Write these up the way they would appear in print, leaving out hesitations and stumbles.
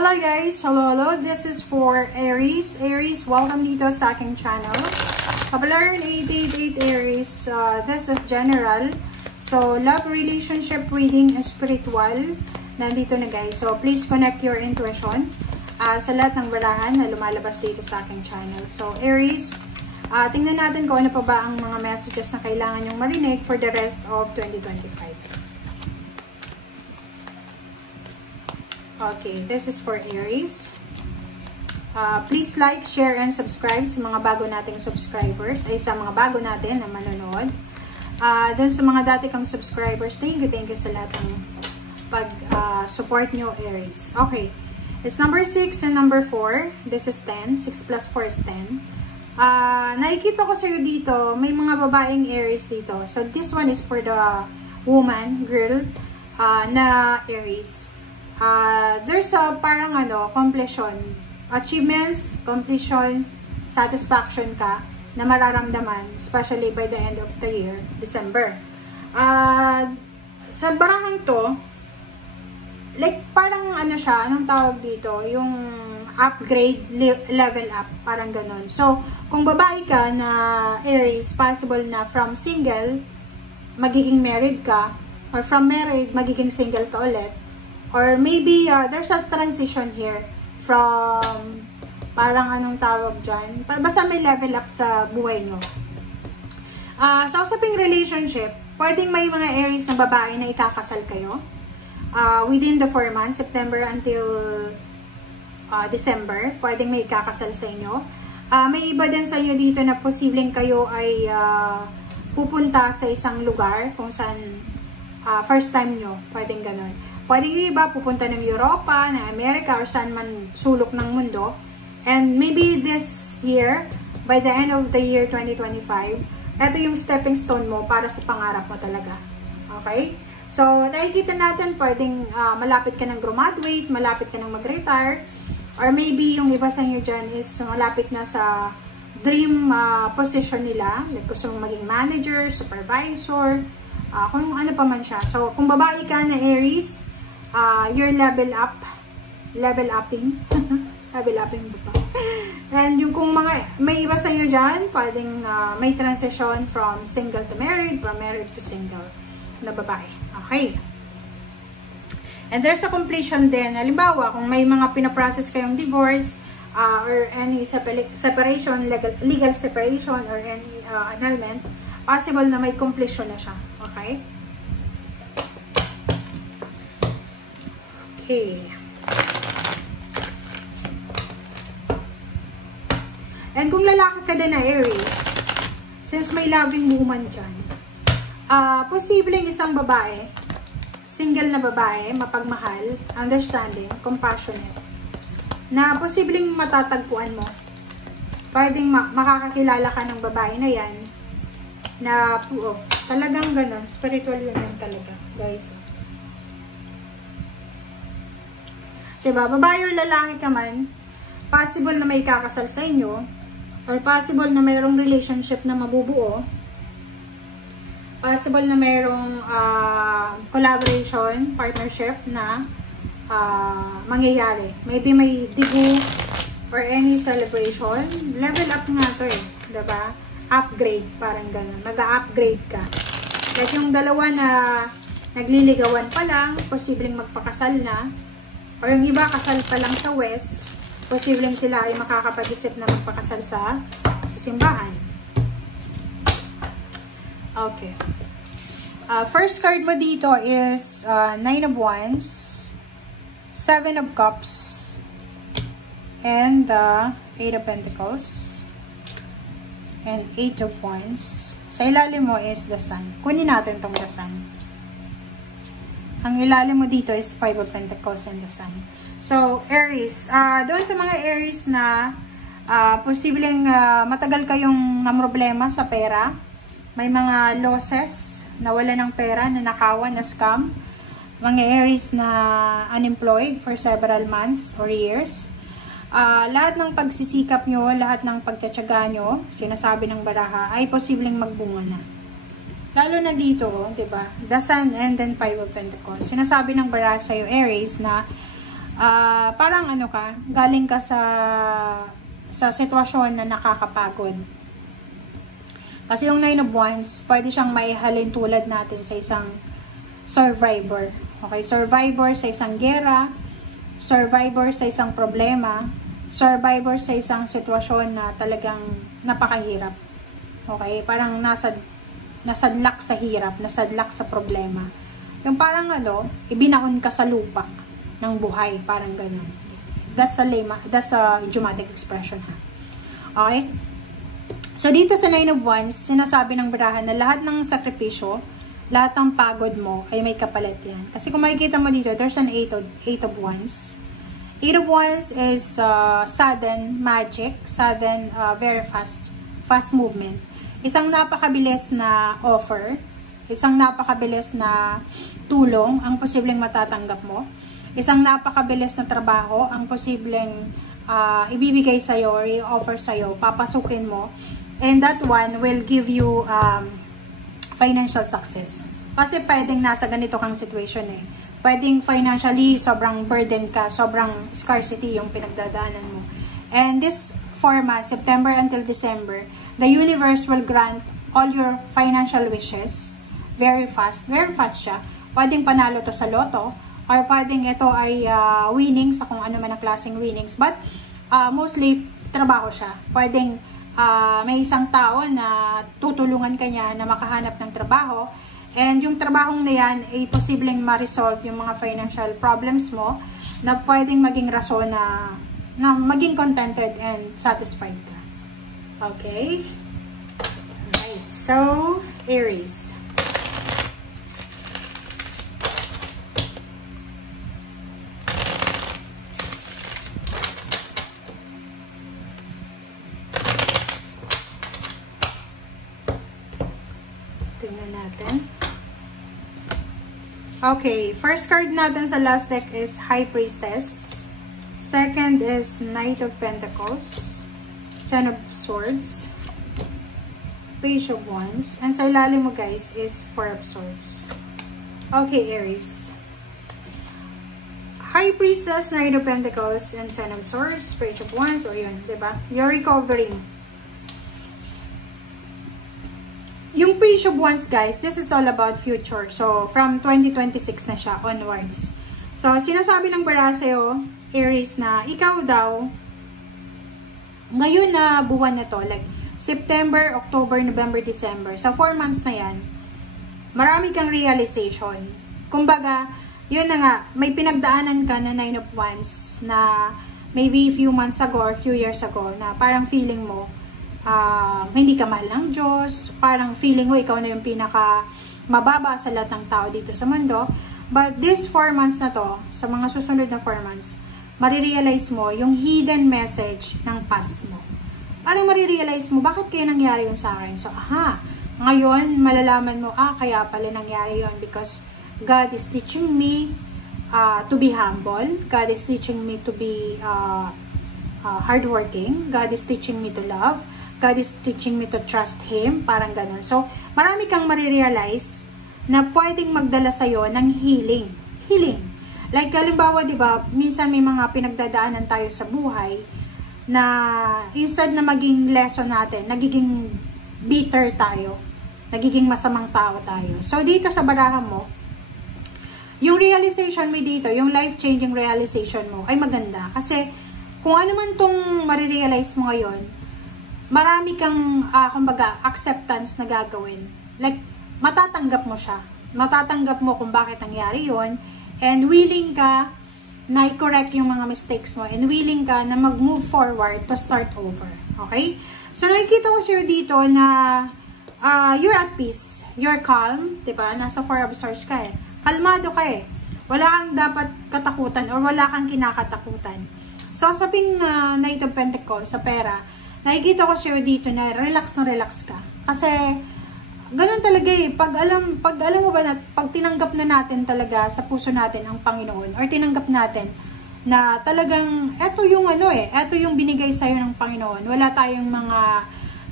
Hello guys! Hello! This is for Aries. Aries, welcome dito sa aking channel. Kapalaran 888 Aries, this is general. So, love, relationship, reading, and spiritual. Nandito na guys. So, please connect your intuition sa lahat ng barahan na lumalabas dito sa aking channel. So, Aries, tingnan natin kung ano pa ba ang mga messages na kailangan nyong marinig for the rest of 2025. Okay, this is for Aries. Please like, share, and subscribe sa mga bago nating subscribers, ay sa mga bago natin na manonood. Dun sa mga dati kang subscribers, thank you sa lahat ng pag-support nyo, Aries. Okay, it's number 6 and number 4. This is 10. 6 plus 4 is 10. Nakikita ko sa'yo dito, may mga babaeng Aries dito. So, this one is for the woman, girl, na Aries. There's a parang completion, achievements, completion, satisfaction ka na mararamdaman, especially by the end of the year, December. Sa barahan to, like parang siya, anong tawag dito, yung upgrade, level up, parang ganun. So, kung babae ka na Aries, possible na from single, magiging married ka, or from married, magiging single ka ulit. Or maybe, there's a transition here from, parang anong tawag dyan. Basta may level up sa buhay nyo. Sa usaping relationship, pwedeng may mga Aries na babae na ikakasal kayo. Within the 4 months, September until December, pwedeng may ikakasal sa inyo. May iba din sa inyo dito na posibleng kayo ay pupunta sa isang lugar kung saan first time nyo, pwedeng ganun. Pwede yung iba pupunta ng Europa, ng Amerika, or saan man sulok ng mundo. And maybe this year, by the end of the year 2025, ito yung stepping stone mo para sa pangarap mo talaga. Okay? So, nakikita natin, pwedeng malapit ka ng graduate, malapit ka ng mag-retire, or maybe yung iba sa inyo dyan is malapit na sa dream position nila. Like gusto mong maging manager, supervisor, kung ano pa man siya. So, kung babae ka na Aries, your level upping level upping ba? And yung kung may iba sa inyo dyan, pwedeng may transition from single to married, from married to single na babae. Okay. And there's a completion din. Halimbawa, kung may mga pinaprocess kayong divorce, or any separation, legal separation, or any annulment, possible na may completion na siya. Okay? Okay. And kung lalaki ka din na Aries, since may loving woman dyan, posibleng isang babae, single na babae, mapagmahal, understanding, compassionate, na posibleng matatagpuan mo. Pwedeng makakakilala ka ng babae na yan, na talagang ganun, spiritual union talaga, guys. Diba? Babae o lalaki ka man, possible na may kakasal sa inyo, or possible na mayroong relationship na mabubuo, possible na mayroong collaboration, partnership na mangyayari. Maybe may digu or any celebration. Level up nga to eh. Diba? Upgrade, parang gano'n. Mag-upgrade ka. Like yung dalawa na nagliligawan pa lang, posibleng magpakasal na. O yung iba, kasal pa lang sa West, posibleng sila ay makakapag-isip na magpakasal sa simbahan. Okay. First card mo dito is 9 of Wands, 7 of Cups, and 8 of Pentacles, and 8 of Wands. Sa ilalim mo is the Sun. Kunin natin tong the Sun. Ang ilalim mo dito is 5 of Pentacles and the Sun. So, Aries, doon sa mga Aries na posibleng matagal kayong namroblema sa pera, may mga losses, nawala ng pera, nanakawan, na scam, mga Aries na unemployed for several months or years, lahat ng pagsisikap nyo, lahat ng pagtsatsaga nyo, sinasabi ng baraha, ay posibleng magbunga na. Lalo na dito, diba? The Sun and then 5 of Pentacles. Sinasabi ng baraha sa'yo, Aries, na parang ano ka, galing ka sa sitwasyon na nakakapagod. Kasi yung 9 of Wands, pwede siyang maihalin tulad natin sa isang survivor. Okay, survivor sa isang gera, survivor sa isang problema, survivor sa isang sitwasyon na talagang napakahirap. Okay, parang nasadlak sa hirap, nasadlak sa problema. Yung parang ano, ibinaon ka sa lupa ng buhay, parang ganun. That's a idiomatic expression, ha. Okay? So, dito sa 9 of Wands, sinasabi ng barahan na lahat ng sakripisyo, lahat ng pagod mo, ay may kapalit yan. Kasi kung makikita mo dito, there's an 8 of Wands. 8 of Wands is sudden magic, sudden, very fast movement. Isang napakabilis na offer, isang napakabilis na tulong ang posibleng matatanggap mo. Isang napakabilis na trabaho ang posibleng ibibigay sa'yo or i-offer sa'yo, papasukin mo. And that one will give you financial success. Kasi pwedeng nasa ganito kang situation eh. Pwedeng financially sobrang burden ka, sobrang scarcity yung pinagdadaanan mo. And this 4 months, September until December, the universe will grant all your financial wishes very fast siya. Pwedeng panalo to sa loto, or pwedeng ito ay winnings, sa kung ano man ang klaseng winnings. But, mostly, trabaho siya. Pwedeng may isang tao na tutulungan ka niya na makahanap ng trabaho, and yung trabahong na yan ay posibleng ma-resolve yung mga financial problems mo, na pwedeng maging rason na maging contented and satisfied ka. Okay? Right. So, Aries. Tingnan natin. Okay, first card natin sa last deck is High Priestess. Second is Knight of Pentacles. Ten of Swords. Page of Wands. And sa ilalim mo guys is Four of Swords. Okay, Aries. High Priestess, Knight of Pentacles, and Ten of Swords, Page of Wands. O yun, diba? You're recovering. Yung Page of Wands, guys, this is all about future. So, from 2026 na siya onwards. So, sinasabi ng bara sa'yo, Aries, na ikaw daw, ngayon na buwan na to, like, September, October, November, December, sa 4 months na yan, marami kang realization. Kumbaga, yun na nga, may pinagdaanan ka na 9 of Wands, na maybe few months ago or few years ago, na parang feeling mo, hindi ka mahal ng Diyos, parang feeling mo ikaw na yung pinaka mababa sa lahat ng tao dito sa mundo. But this 4 months na to, sa mga susunod na 4 months, marirealize mo yung hidden message ng past mo. Parang marirealize mo, bakit kaya nangyari yun sa akin? So, ngayon, malalaman mo, kaya pala nangyari yun because God is teaching me to be humble. God is teaching me to be hardworking. God is teaching me to love. God is teaching me to trust Him. Parang ganun. So, marami kang marirealize na pwedeng magdala sa'yo ng healing. Healing. Like, halimbawa, di ba, minsan may mga pinagdadaanan tayo sa buhay na instead na maging lesson natin, nagiging bitter tayo. Nagiging masamang tao tayo. So, dito sa barahan mo, yung realization mo dito, yung life-changing realization mo, ay maganda. Kasi, kung ano man tong marirealize mo ngayon, marami kang, kumbaga, acceptance na gagawin. Like, matatanggap mo siya. Matatanggap mo kung bakit nangyari yon, and willing ka na i-correct yung mga mistakes mo, and willing ka na mag-move forward to start over. Okay? So, nakikita ko sa'yo dito na you're at peace. You're calm. Diba? Nasa Four of Swords ka eh. Kalmado ka eh. Wala kang dapat katakutan or wala kang kinakatakutan. So, sabing Knight of Pentacles sa pera, nakikita ko sa'yo dito na relax ka. Kasi, ganun talaga eh. Pag alam mo ba na, pag tinanggap na natin talaga sa puso natin ang Panginoon, or tinanggap natin na talagang, eto yung eto yung binigay sa'yo ng Panginoon. Wala tayong mga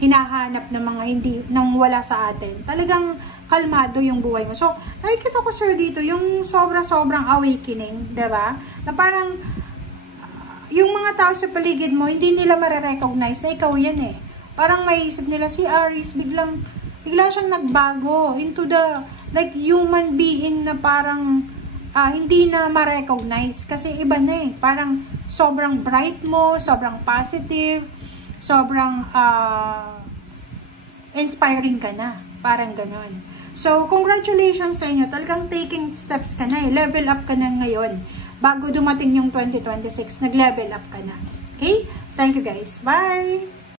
hinahanap na mga nang wala sa atin. Talagang, kalmado yung buhay mo. So, nakikita ko sir dito, yung sobrang awakening, diba? Na parang, yung mga tao sa paligid mo, hindi nila marirecognize na ikaw yan eh. Parang maiisip nila si Aries, bigla siyang nagbago into the, like, human being na parang, hindi na ma-recognize kasi iba na eh. Parang sobrang bright mo, sobrang positive, sobrang inspiring ka na. Parang ganon. So, congratulations sa inyo. Talagang taking steps ka na eh. Level up ka na ngayon. Bago dumating yung 2026, nag-level up ka na. Okay? Thank you guys. Bye!